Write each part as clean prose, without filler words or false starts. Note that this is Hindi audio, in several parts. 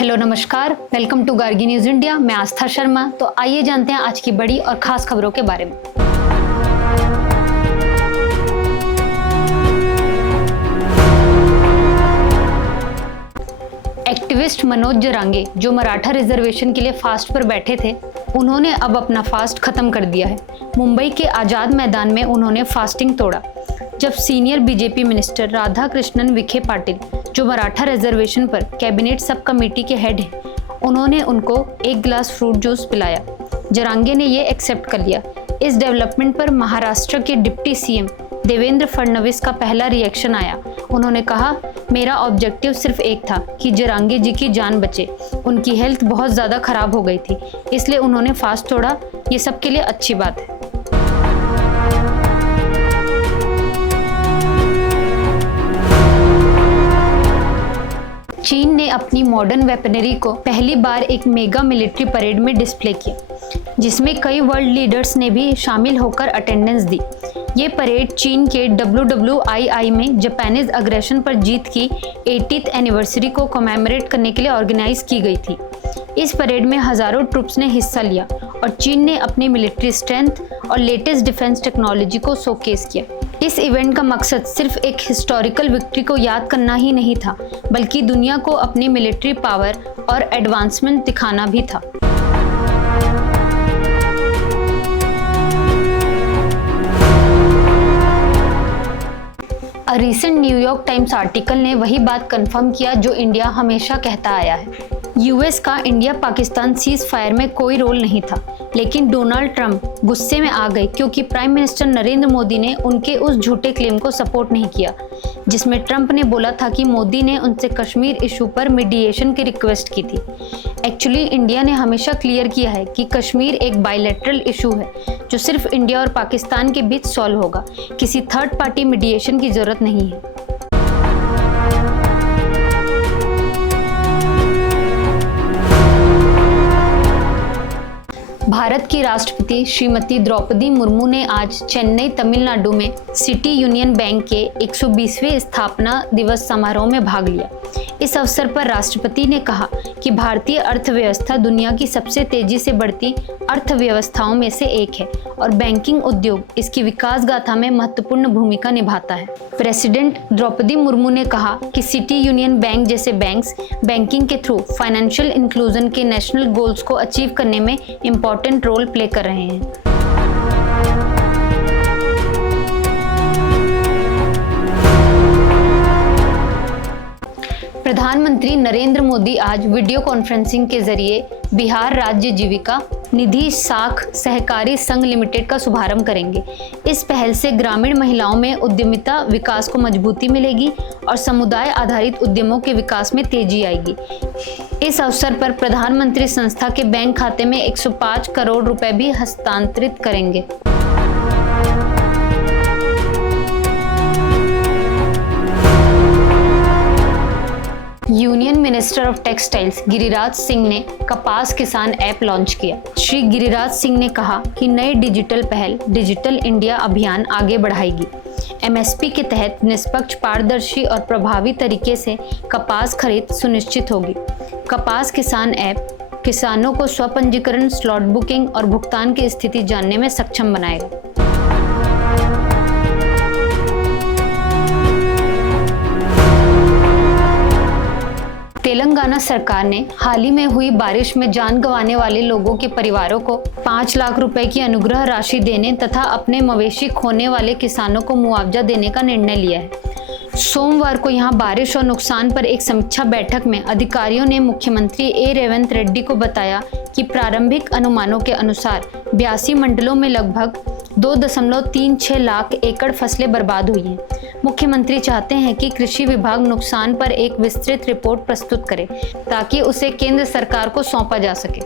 हेलो नमस्कार, welcome to Gargi News India. मैं आस्था शर्मा। तो आइए जानते हैं आज की बड़ी और खास खबरों के बारे में। एक्टिविस्ट मनोज जरांगे, जो मराठा रिजर्वेशन के लिए फास्ट पर बैठे थे, उन्होंने अब अपना फास्ट खत्म कर दिया है। मुंबई के आजाद मैदान में उन्होंने फास्टिंग तोड़ा जब senior BJP minister Radha Krishnan Vikhe Patil, जो मराठा रिजर्वेशन पर कैबिनेट सब कमेटी के हेड हैं, उन्होंने उनको एक गिलास फ्रूट जूस पिलाया। जरांगे ने ये एक्सेप्ट कर लिया। इस डेवलपमेंट पर महाराष्ट्र के डिप्टी सीएम देवेंद्र फडणवीस का पहला रिएक्शन आया। उन्होंने कहा, मेरा ऑब्जेक्टिव सिर्फ एक था कि जरांगे जी की जान बचे। उनकी हेल्थ बहुत ज़्यादा खराब हो गई थी, इसलिए उन्होंने फास्ट तोड़ा। ये सबके लिए अच्छी बात है। चीन ने अपनी मॉडर्न वेपनरी को पहली बार एक मेगा मिलिट्री परेड में डिस्प्ले किया, जिसमें कई वर्ल्ड लीडर्स ने भी शामिल होकर अटेंडेंस दी। ये परेड चीन के WWII में जापानीज अग्रेशन पर जीत की 80th एनिवर्सरी को कमेमोरेट करने के लिए ऑर्गेनाइज की गई थी। इस परेड में हजारों ट्रूप्स ने हिस्सा लिया और चीन ने अपनी मिलिट्री स्ट्रेंथ और लेटेस्ट डिफेंस टेक्नोलॉजी को शोकेस किया। इस इवेंट का मकसद सिर्फ एक हिस्टोरिकल विक्ट्री को याद करना ही नहीं था, बल्कि दुनिया को अपनी मिलिट्री पावर और एडवांसमेंट दिखाना भी था। A recent New York times article ने वही बात कंफर्म किया जो इंडिया हमेशा कहता आया है। यूएस का इंडिया पाकिस्तान सीज फायर में कोई रोल नहीं था, लेकिन डोनाल्ड ट्रंप गुस्से में आ गए क्योंकि प्राइम मिनिस्टर नरेंद्र मोदी ने उनके उस झूठे क्लेम को सपोर्ट नहीं किया, जिसमें ट्रंप ने बोला था कि मोदी ने उनसे कश्मीर इशू पर मीडिएशन की रिक्वेस्ट की थी। एक्चुअली इंडिया ने हमेशा क्लियर किया है कि कश्मीर एक बायलैटरल इशू है, जो सिर्फ इंडिया और पाकिस्तान के बीच सॉल्व होगा। किसी थर्ड पार्टी मीडिएशन की जरूरत नहीं है। भारत की राष्ट्रपति श्रीमती द्रौपदी मुर्मू ने आज चेन्नई, तमिलनाडु में सिटी यूनियन बैंक के 120वें स्थापना दिवस समारोह में भाग लिया। इस अवसर पर राष्ट्रपति ने कहा कि भारतीय अर्थव्यवस्था दुनिया की सबसे तेजी से बढ़ती अर्थव्यवस्थाओं में से एक है और बैंकिंग उद्योग इसकी विकास गाथा में महत्वपूर्ण भूमिका निभाता है। प्रेसिडेंट द्रौपदी मुर्मू ने कहा कि सिटी यूनियन बैंक जैसे बैंक्स बैंकिंग के थ्रू फाइनेंशियल इंक्लूजन के नेशनल गोल्स को अचीव करने में इम्पोर्टेंट रोल प्ले कर रहे हैं। प्रधानमंत्री नरेंद्र मोदी आज वीडियो कॉन्फ्रेंसिंग के जरिए बिहार राज्य जीविका निधि साख सहकारी संघ लिमिटेड का शुभारंभ करेंगे। इस पहल से ग्रामीण महिलाओं में उद्यमिता विकास को मजबूती मिलेगी और समुदाय आधारित उद्यमों के विकास में तेजी आएगी। इस अवसर पर प्रधानमंत्री संस्था के बैंक खाते में 105 करोड़ रुपए भी हस्तांतरित करेंगे। Union minister of textiles Giriraj Singh ने कपास किसान ऐप लॉन्च किया। श्री गिरिराज सिंह ने कहा कि नई डिजिटल पहल डिजिटल इंडिया अभियान आगे बढ़ाएगी। MSP के तहत निष्पक्ष, पारदर्शी और प्रभावी तरीके से कपास खरीद सुनिश्चित होगी। कपास किसान ऐप किसानों को स्वपंजीकरण, स्लॉट बुकिंग और भुगतान की स्थिति जानने में सक्षम बनाएगा। तेलंगाना सरकार ने हाल ही में हुई बारिश में जान गंवाने वाले लोगों के परिवारों को 5 लाख रुपए की अनुग्रह राशि देने तथा अपने मवेशी खोने वाले किसानों को मुआवजा देने का निर्णय लिया है। सोमवार को यहां बारिश और नुकसान पर एक समीक्षा बैठक में अधिकारियों ने मुख्यमंत्री A रेवंत रेड्डी को बताया कि प्रारंभिक अनुमानों के अनुसार 82 मंडलों में लगभग 2.36 लाख एकड़ फसलें बर्बाद हुई हैं। मुख्यमंत्री चाहते हैं कि कृषि विभाग नुकसान पर एक विस्तृत रिपोर्ट प्रस्तुत करे ताकि उसे केंद्र सरकार को सौंपा जा सके।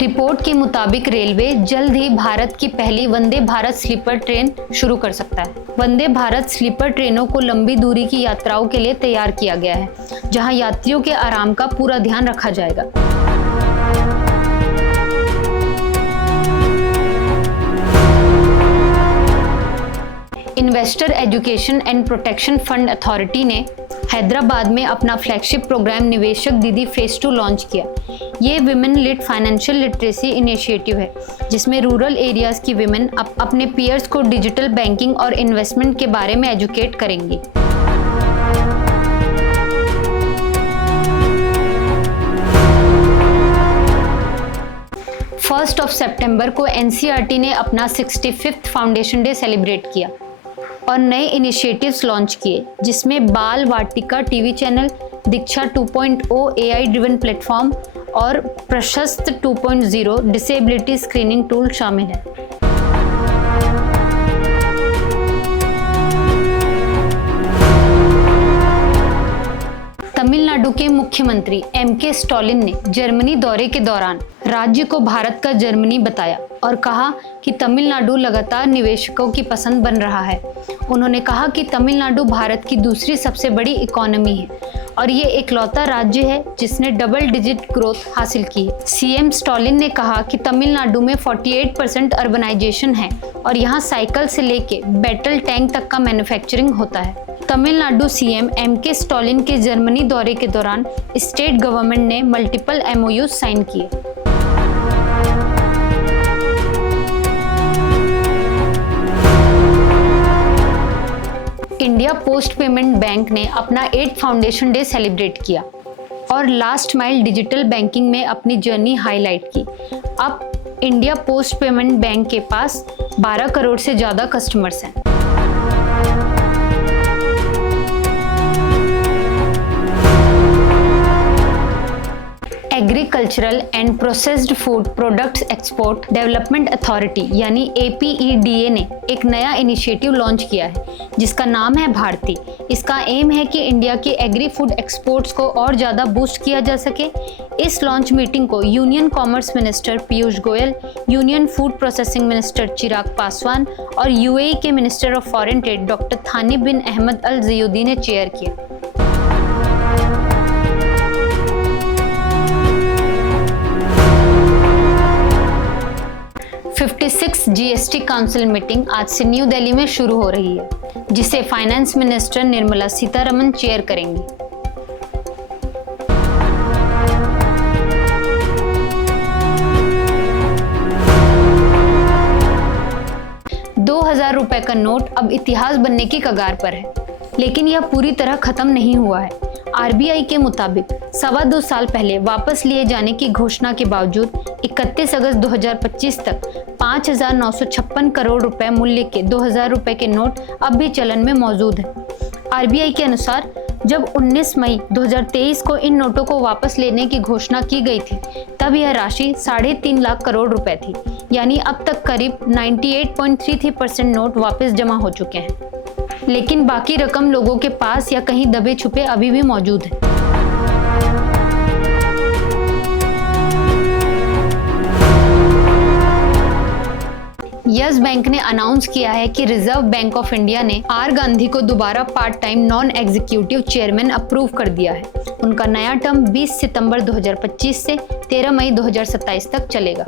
रिपोर्ट के मुताबिक रेलवे जल्द ही भारत की पहली वंदे भारत स्लीपर ट्रेन शुरू कर सकता है। वंदे भारत स्लीपर ट्रेनों को लंबी दूरी की यात्राओं के लिए तैयार किया गया है, जहां यात्रियों के आराम का पूरा ध्यान रखा जाएगा। Investor education and protection fund authority ने हैदराबाद में अपना फ्लैगशिप प्रोग्राम निवेशक दीदी फेज 2 लॉन्च किया। ये women led financial literacy initiative है जिसमें रूरल एरियाज की विमेन अपने पीयर्स को डिजिटल बैंकिंग और इन्वेस्टमेंट के बारे में एजुकेट करेंगी। 1 सितंबर को एनसीईआरटी ने अपना 65th फाउंडेशन डे सेलिब्रेट किया और नए इनिशिएटिव्स लॉन्च किए जिसमें बाल वाटिका टीवी चैनल, दीक्षा 2.0 एआई ड्रिवन प्लेटफॉर्म और प्रशस्त 2.0 डिसेबिलिटी स्क्रीनिंग टूल शामिल है। तमिलनाडु के मुख्यमंत्री एमके स्टालिन ने जर्मनी दौरे के दौरान राज्य को भारत का जर्मनी बताया और कहा कि तमिलनाडु लगातार निवेशकों की पसंद बन रहा है। उन्होंने कहा कि तमिलनाडु भारत की दूसरी सबसे बड़ी इकोनॉमी है और ये इकलौता राज्य है जिसने डबल डिजिट ग्रोथ हासिल की है। सीएम स्टालिन ने कहा कि तमिलनाडु में 48% अर्बनाइजेशन है और यहाँ साइकिल से लेके बैटल टैंक तक का मैन्युफैक्चरिंग होता है। तमिलनाडु सीएम एमके स्टालिन के जर्मनी दौरे के दौरान स्टेट गवर्नमेंट ने मल्टीपल एमओयू साइन किए। इंडिया पोस्ट पेमेंट बैंक ने अपना 8th फाउंडेशन डे सेलिब्रेट किया और लास्ट माइल डिजिटल बैंकिंग में अपनी जर्नी हाईलाइट की। अब इंडिया पोस्ट पेमेंट बैंक के पास 12 करोड़ से ज़्यादा कस्टमर्स हैं। Agricultural and processed food products export development authority यानी APEDA ने एक नया इनिशिएटिव लॉन्च किया है जिसका नाम है भारती। इसका एम है कि इंडिया के एग्री फूड एक्सपोर्ट्स को और ज़्यादा बूस्ट किया जा सके। इस लॉन्च मीटिंग को union commerce minister Piyush Goyal, union food processing minister Chirag Paswan और UAE के minister of foreign trade doctor Thani bin Ahmad अल ज़ियूदी ने चेयर किया। GST काउंसिल मीटिंग आज से न्यू दिल्ली में शुरू हो रही है जिसे finance minister Nirmala Sitharaman chair करेंगी। ₹2000 का नोट अब इतिहास बनने की कगार पर है, लेकिन यह पूरी तरह खत्म नहीं हुआ है। RBI के मुताबिक 2.25 साल पहले वापस लिए जाने की घोषणा के बावजूद 31 अगस्त 2025 तक 5,956 करोड़ रुपए मूल्य के ₹2000 के नोट अब भी चलन में मौजूद हैं। RBI के अनुसार जब 19 मई 2023 को इन नोटों को वापस लेने की घोषणा की गई थी तब यह राशि 3.5 लाख करोड़ रुपए थी, यानी अब तक करीब 98.33% नोट वापस जमा हो चुके हैं, लेकिन बाकी रकम लोगों के पास या कहीं दबे छुपे अभी भी मौजूद है। यस बैंक ने अनाउंस किया है कि रिजर्व बैंक ऑफ इंडिया ने आर गांधी को दोबारा part time non executive chairman approve कर दिया है। उनका नया टर्म 20 सितंबर 2025 से 13 मई 2027 तक चलेगा।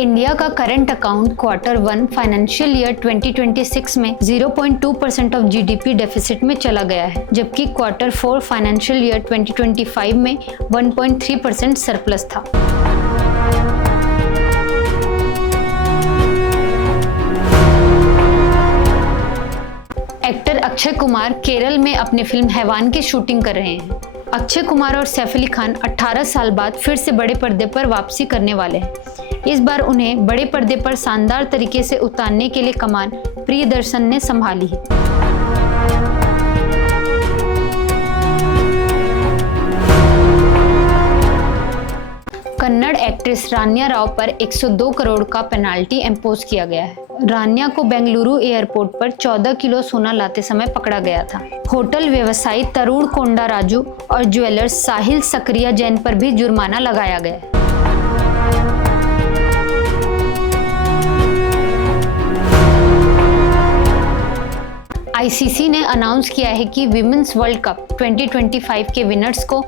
इंडिया का current account Q1 financial year 2026 में 0.2% ऑफ GDP डेफिसिट में चला गया है, जबकि Q4 फाइनेंशियल ईयर 2025 में 1.3% सरप्लस था। एक्टर अक्षय कुमार केरल में अपनी फिल्म हैवान की शूटिंग कर रहे हैं। अक्षय कुमार और सैफ अली खान 18 साल बाद फिर से बड़े पर्दे पर वापसी करने वाले हैं। इस बार उन्हें बड़े पर्दे पर शानदार तरीके से उतारने के लिए कमान प्रियदर्शन ने संभाली है। कन्नड़ एक्ट्रेस रान्या राव पर 102 करोड़ का पेनाल्टी इम्पोज किया गया है। रान्या को बेंगलुरु एयरपोर्ट पर 14 किलो सोना लाते समय पकड़ा गया था। होटल व्यवसायी तरुण कोंडा राजू और ज्वेलर साहिल सक्रिया जैन पर भी जुर्माना लगाया गया है। ICC ने अनाउंस किया है कि विमेंस वर्ल्ड कप 2025 के विनर्स को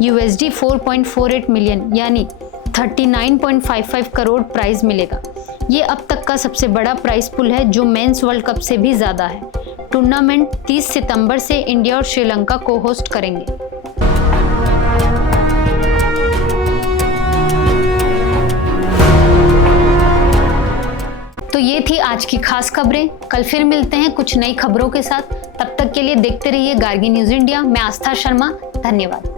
$4.48 मिलियन यानी 39.55 करोड़ प्राइज मिलेगा। ये अब तक का सबसे बड़ा प्राइज पुल है जो मेंस वर्ल्ड कप से भी ज़्यादा है। टूर्नामेंट 30 सितंबर से इंडिया और श्रीलंका को होस्ट करेंगे। तो ये थी आज की खास खबरें। कल फिर मिलते हैं कुछ नई खबरों के साथ। तब तक के लिए देखते रहिए गार्गी न्यूज़ इंडिया। मैं आस्था शर्मा, धन्यवाद।